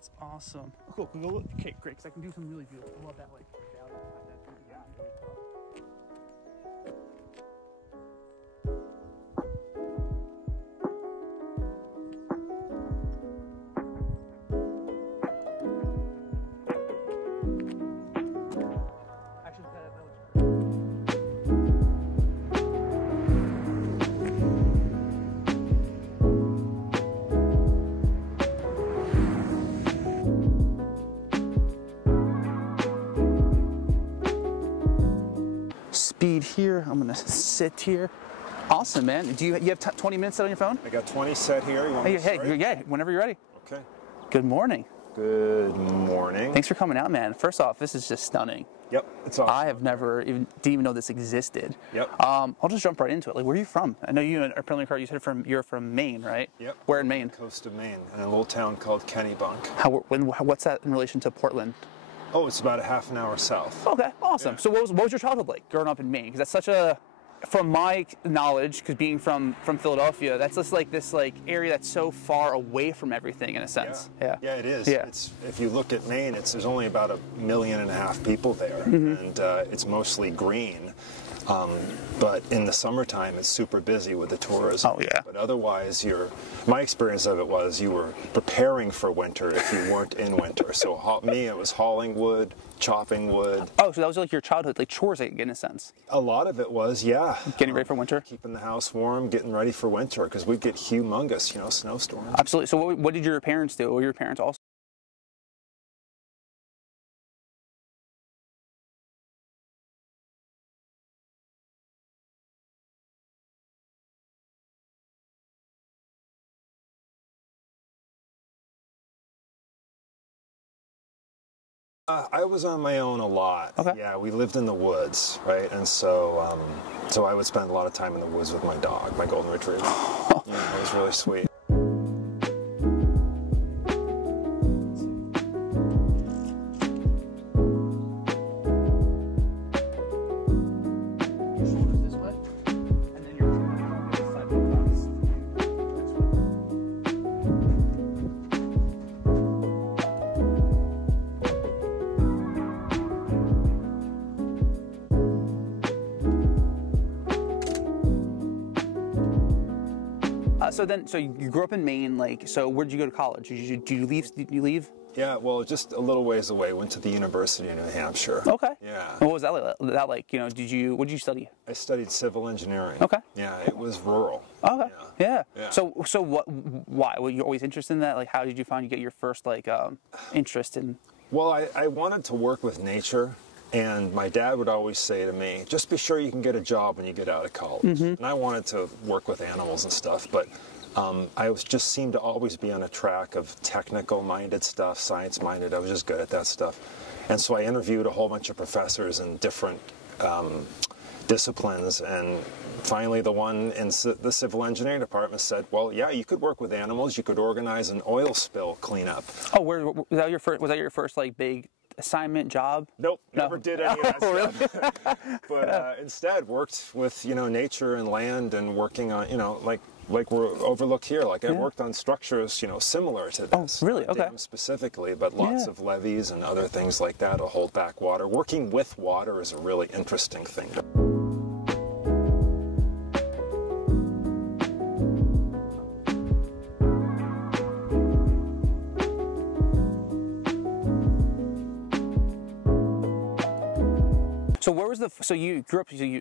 That's awesome. Oh, cool. Can we go look? Okay, great. Because I can do something really beautiful. I love that, like, valley. Speed here. I'm gonna sit here. Awesome, man. Do you have 20 minutes set on your phone? I got 20 set here. You want me to start? Yeah, whenever you're ready. Okay. Good morning. Good morning. Thanks for coming out, man. First off, this is just stunning. Yep, it's awesome. I have never didn't even know this existed. Yep. I'll just jump right into it. Like, where are you from? I know you are playing car. You said you're from Maine, right? Yep. Where in Maine? Coast of Maine, in a little town called Kennebunk. What's that in relation to Portland? Oh, it's about a half an hour south. Okay, awesome. Yeah. So what was your childhood like growing up in Maine? Because that's such a, from my knowledge, because being from Philadelphia, that's just like this area that's so far away from everything in a sense. Yeah, it is. Yeah. It's, if you look at Maine, there's only about 1.5 million people there, and it's mostly green. But in the summertime, it's super busy with the tourism. Oh, yeah. But otherwise, my experience of it was you were preparing for winter if you weren't in winter. So it was hauling wood, chopping wood. Oh, so that was like your childhood, like chores, in a sense. A lot of it was, yeah. Getting ready for winter? Keeping the house warm, getting ready for winter, because we'd get humongous, snowstorms. Absolutely. So what did your parents do? Were your parents also? I was on my own a lot. Okay. Yeah, we lived in the woods, right? And so I would spend a lot of time in the woods with my dog, my golden retriever. Yeah, it was really sweet. So you grew up in Maine, so where did you go to college? Did you leave? Yeah, well, just a little ways away. Went to the University of New Hampshire. Okay. Yeah. What was that like? What did you study? I studied civil engineering. Okay. Yeah, it was rural. Okay. Yeah. Yeah. So why? Were you always interested in that? Like, how did you find you get your first interest in? Well, I wanted to work with nature. And my dad would always say to me, just be sure you can get a job when you get out of college. And I wanted to work with animals and stuff, but I just seemed to always be on a track of technical-minded stuff, science-minded. I was just good at that stuff. And so I interviewed a whole bunch of professors in different disciplines, and finally the one in the civil engineering department said, well, yeah, you could work with animals, you could organize an oil spill cleanup. Oh, was that your first big assignment job? Nope, never did any of that stuff. Really? But instead worked with nature and land, and working on like we're overlooked here. Like I worked on structures similar to this. Oh, really? Not Okay. dams specifically, but lots of levees and other things like that to hold back water. Working with water is a really interesting thing. So where was so you grew up, you're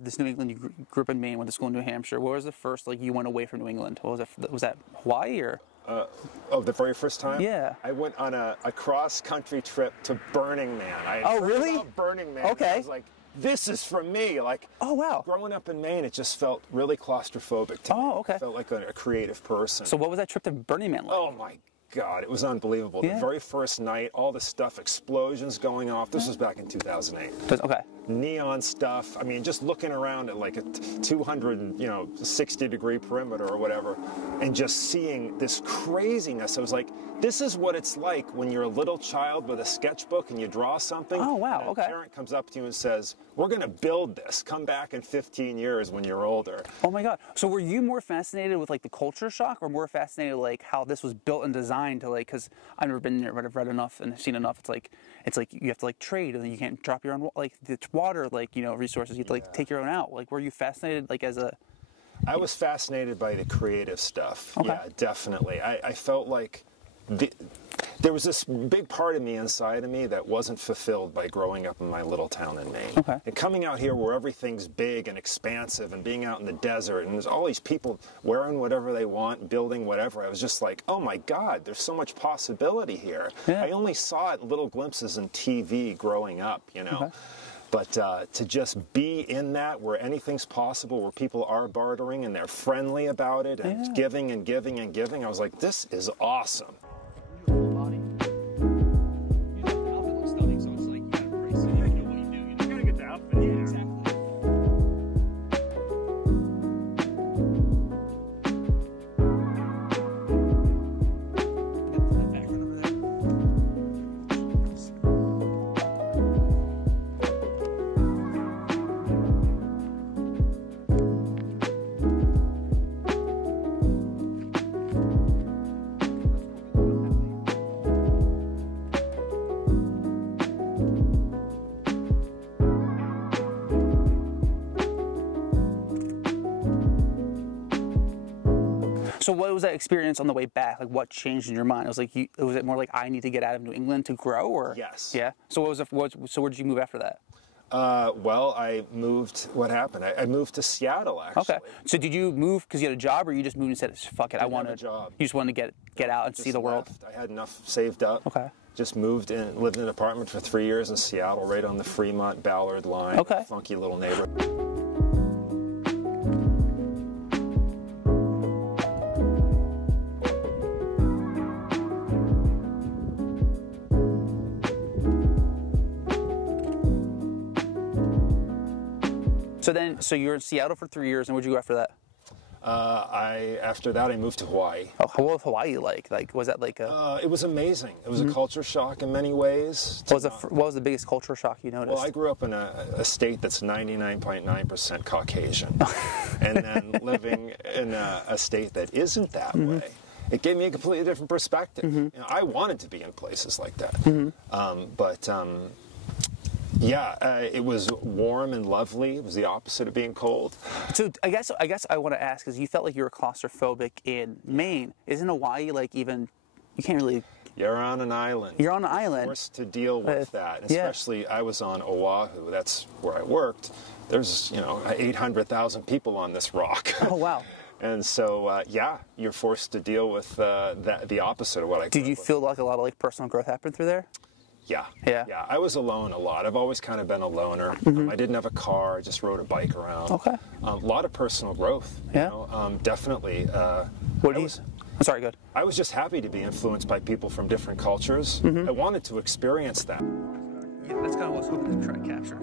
this New England, you grew up in Maine, went to school in New Hampshire. Where was the first, you went away from New England? What was that Hawaii or? The very first time? Yeah. I went on a cross-country trip to Burning Man. Oh, really? Burning Man. Okay. I was like, this is for me. Oh, wow. Growing up in Maine, it just felt really claustrophobic to me. Oh, okay. I felt like a creative person. So what was that trip to Burning Man like? Oh, my God, it was unbelievable. Yeah. The very first night, all the stuff, explosions going off. This was back in 2008. Okay. Neon stuff. I mean, just looking around at like a 260-degree perimeter or whatever, and just seeing this craziness. I was like, this is what it's like when you're a little child with a sketchbook and you draw something. Oh, wow, and okay. a parent comes up to you and says, we're going to build this. Come back in 15 years when you're older. Oh, my God. So were you more fascinated with the culture shock, or more fascinated how this was built and designed grind to like, because I've never been there, but I've read enough and seen enough. It's like you have to like trade, and then you can't drop your own like the water, like, you know, resources. You have to like take your own out. Like, were you fascinated like as a? I was fascinated by the creative stuff. Okay. Yeah, definitely. I felt like there was this big part of me inside of me that wasn't fulfilled by growing up in my little town in Maine. Okay. And coming out here where everything's big and expansive and being out in the desert and there's all these people wearing whatever they want, building whatever, I was just like, oh my God, there's so much possibility here. Yeah. I only saw it in little glimpses in TV growing up, you know. Okay. But to just be in that where anything's possible, where people are bartering and they're friendly about it and giving and giving and giving, I was like, this is awesome. So what was that experience on the way back? Like, what changed in your mind? It was like, was it more like, I need to get out of New England to grow, or? Yes. Yeah. So so where did you move after that? Well, I moved. What happened? I moved to Seattle, actually. Okay. So did you move because you had a job, or you just moved and said, "Fuck it, I want a job. You just wanted to get out and see the world. Left. I had enough saved up. Okay. Just moved in, lived in an apartment for 3 years in Seattle, right on the Fremont-Ballard line. Okay. Funky little neighborhood. So you were in Seattle for 3 years, and where'd you go after that? After that, I moved to Hawaii. Oh, what was Hawaii like? Like, was that like a? It was amazing. It was a culture shock in many ways. What was the biggest culture shock you noticed? Well, I grew up in a state that's 99.9% Caucasian, and then living in a state that isn't that way. It gave me a completely different perspective. You know, I wanted to be in places like that, yeah, it was warm and lovely. It was the opposite of being cold. So I guess I want to ask, is you felt like you were claustrophobic in Maine. Isn't Hawaii like even, you can't really... You're on an island. You're on an island. Forced to deal with that. And especially, I was on Oahu. That's where I worked. There's, 800,000 people on this rock. Oh, wow. And so, yeah, you're forced to deal with the opposite of what I. Did you feel like a lot of like personal growth happened through there? Yeah. Yeah. Yeah. I was alone a lot. I've always kind of been a loner. I didn't have a car. I just rode a bike around. Okay. A lot of personal growth. Yeah. Definitely. I'm sorry, good. I was just happy to be influenced by people from different cultures. I wanted to experience that. Yeah, that's kind of what I was hoping to try to capture.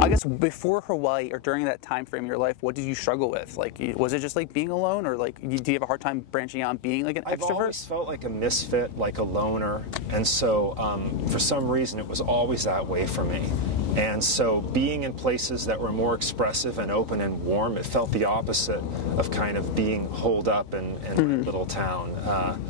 I guess before Hawaii or during that time frame in your life, what did you struggle with? Like, was it just like being alone, or like, do you have a hard time branching out and being like an extrovert? I've always felt like a misfit, like a loner, and so for some reason it was always that way for me. And so being in places that were more expressive and open and warm, it felt the opposite of kind of being holed up in my little town.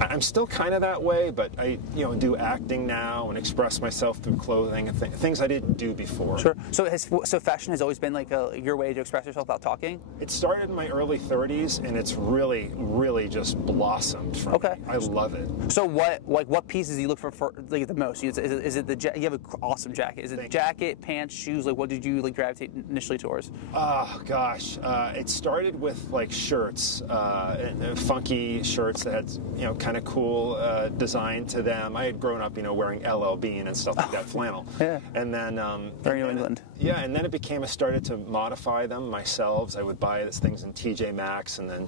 I'm still kind of that way, but I, do acting now and express myself through clothing and things I didn't do before. Sure. So fashion has always been like your way to express yourself without talking? It started in my early 30s, and it's really, really just blossomed from me. I love it. So what pieces do you look for like the most? Is it the you have an awesome jacket? Is it jacket, pants, shoes? Like, what did you like gravitate initially towards? Oh gosh, it started with like shirts, and funky shirts that had kind of cool design to them. I had grown up, wearing LL Bean and stuff like that, flannel. Yeah. And then Very New England. Yeah, and then it became, I started to modify them myself. I would buy these things in TJ Maxx and then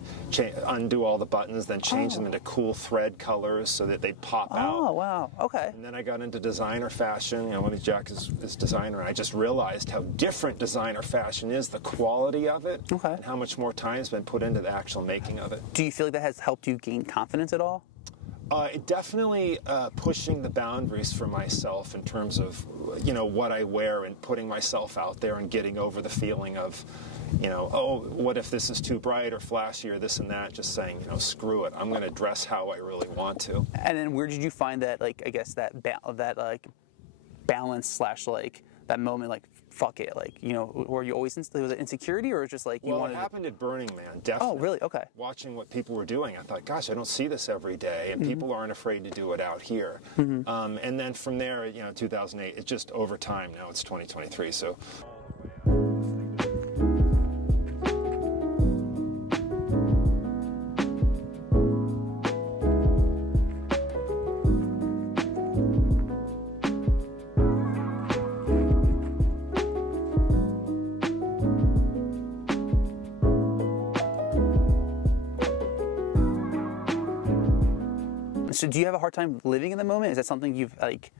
undo all the buttons, then change them into cool thread colors so that they'd pop out. Oh, wow. Okay. And then I got into designer fashion. One of Jack is designer, and I just realized how different designer fashion is, the quality of it, and how much more time has been put into the actual making of it. Do you feel like that has helped you gain confidence at all? It definitely pushing the boundaries for myself in terms of, what I wear and putting myself out there and getting over the feeling of, oh, what if this is too bright or flashy or this and that? Just saying, screw it. I'm going to dress how I really want to. And then where did you find that, like, I guess that balance slash like that moment, like, fuck it, like, were you always, was it insecurity or just like you wanted? Well, it happened at Burning Man, definitely. Oh, really? Okay. Watching what people were doing, I thought, gosh, I don't see this every day, and people aren't afraid to do it out here. And then from there, 2008, it's just over time. Now it's 2023, so. So do you have a hard time living in the moment? Is that something you've like?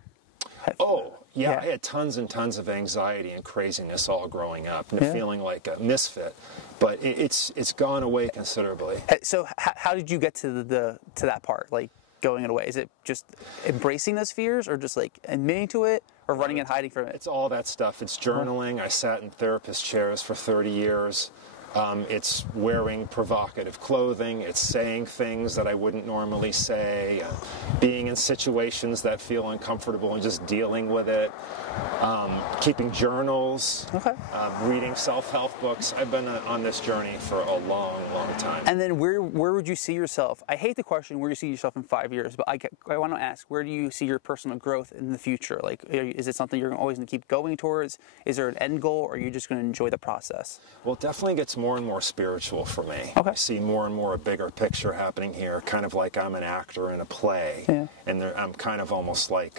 Oh, yeah. I had tons and tons of anxiety and craziness all growing up, and feeling like a misfit. But it's gone away considerably. So how did you get to that part, like going it away? Is it just embracing those fears, or just like admitting to it, or running and hiding from it? It's all that stuff. It's journaling. I sat in therapist chairs for 30 years. It's wearing provocative clothing, it's saying things that I wouldn't normally say, being in situations that feel uncomfortable and just dealing with it, keeping journals, reading self-help books. I've been on this journey for a long, long time. And then where would you see yourself? I hate the question, where do you see yourself in 5 years, but I want to ask, where do you see your personal growth in the future? Like, is it something you're always going to keep going towards? Is there an end goal, or are you just going to enjoy the process? Well, it definitely gets more and more spiritual for me. I see more and more a bigger picture happening here, kind of like I'm an actor in a play, and I'm kind of almost like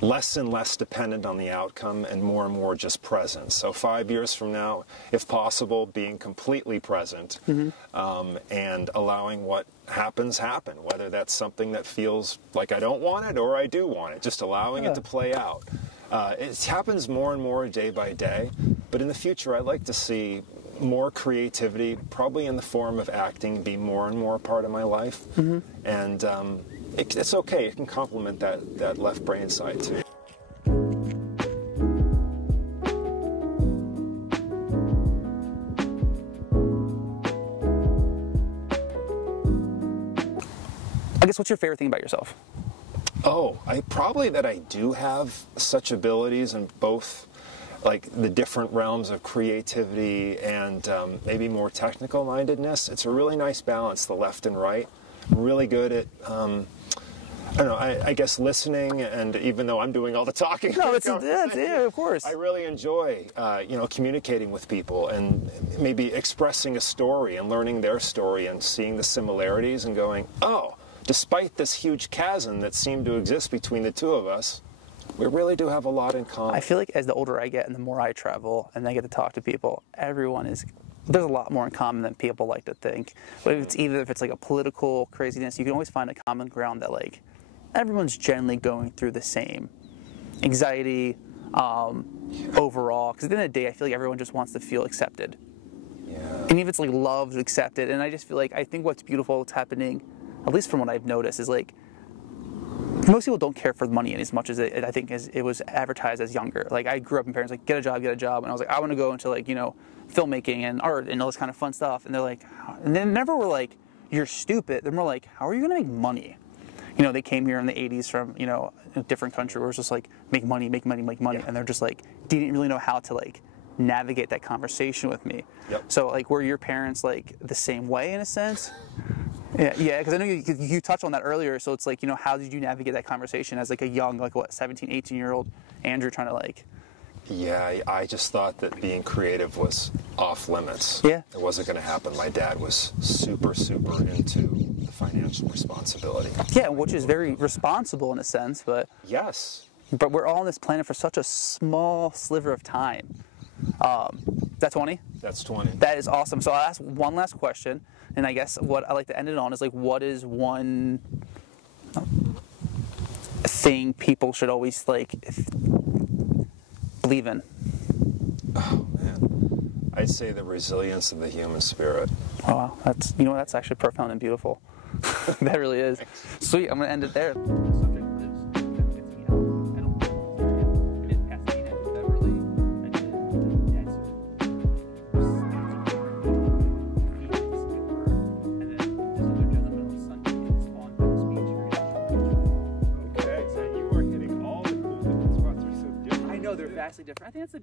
less and less dependent on the outcome and more just present. So 5 years from now, if possible, being completely present and allowing what happens happen, whether that's something that feels like I don't want it or I do want it, just allowing it to play out. It happens more and more day by day, but in the future I'd like to see more creativity, probably in the form of acting, be more and more a part of my life. And it's okay, it can complement that left brain side too. I guess, what's your favorite thing about yourself? Oh, probably that I do have such abilities in both, like the different realms of creativity and maybe more technical mindedness. It's a really nice balance, the left and right. I'm really good at, I don't know, I guess listening, and even though I'm doing all the talking. No, yeah, of course. I really enjoy, communicating with people and maybe expressing a story and learning their story and seeing the similarities and going, oh, despite this huge chasm that seemed to exist between the two of us, we really do have a lot in common. I feel like as the older I get and the more I travel and I get to talk to people, there's a lot more in common than people like to think. But if it's like a political craziness, you can always find a common ground that like everyone's generally going through the same anxiety overall. Because at the end of the day, I feel like everyone just wants to feel accepted. Yeah. And even if it's like loved, accepted, and I just feel like, I think what's beautiful, what's happening, at least from what I've noticed, is like most people don't care for money as much as I think it was advertised as younger. Like, I grew up in parents like, get a job, and I was like, I want to go into like, filmmaking and art and all this kind of fun stuff. And they're like, and they never were like, you're stupid. They're more like, how are you going to make money? They came here in the 80s from, a different country where it's just like, make money. Yeah. And they're just like, didn't really know how to like navigate that conversation with me. Yep. So like, were your parents like the same way in a sense? Yeah, because I know you touched on that earlier, so it's like, how did you navigate that conversation as like a young, 17, 18-year-old Andrew trying to like... Yeah, I just thought that being creative was off limits. Yeah. It wasn't going to happen. My dad was super into the financial responsibility. Yeah, which is very responsible in a sense, but Yes. we're all on this planet for such a small sliver of time. That's 20? That's 20. That is awesome. So I'll ask one last question, and I guess what I like to end it on is like, what is one thing people should always like believe in? Oh man, I'd say the resilience of the human spirit. Oh wow, that's, you know, that's actually profound and beautiful. That really is. Sweet, I'm gonna end it there. They're vastly different. I think that's the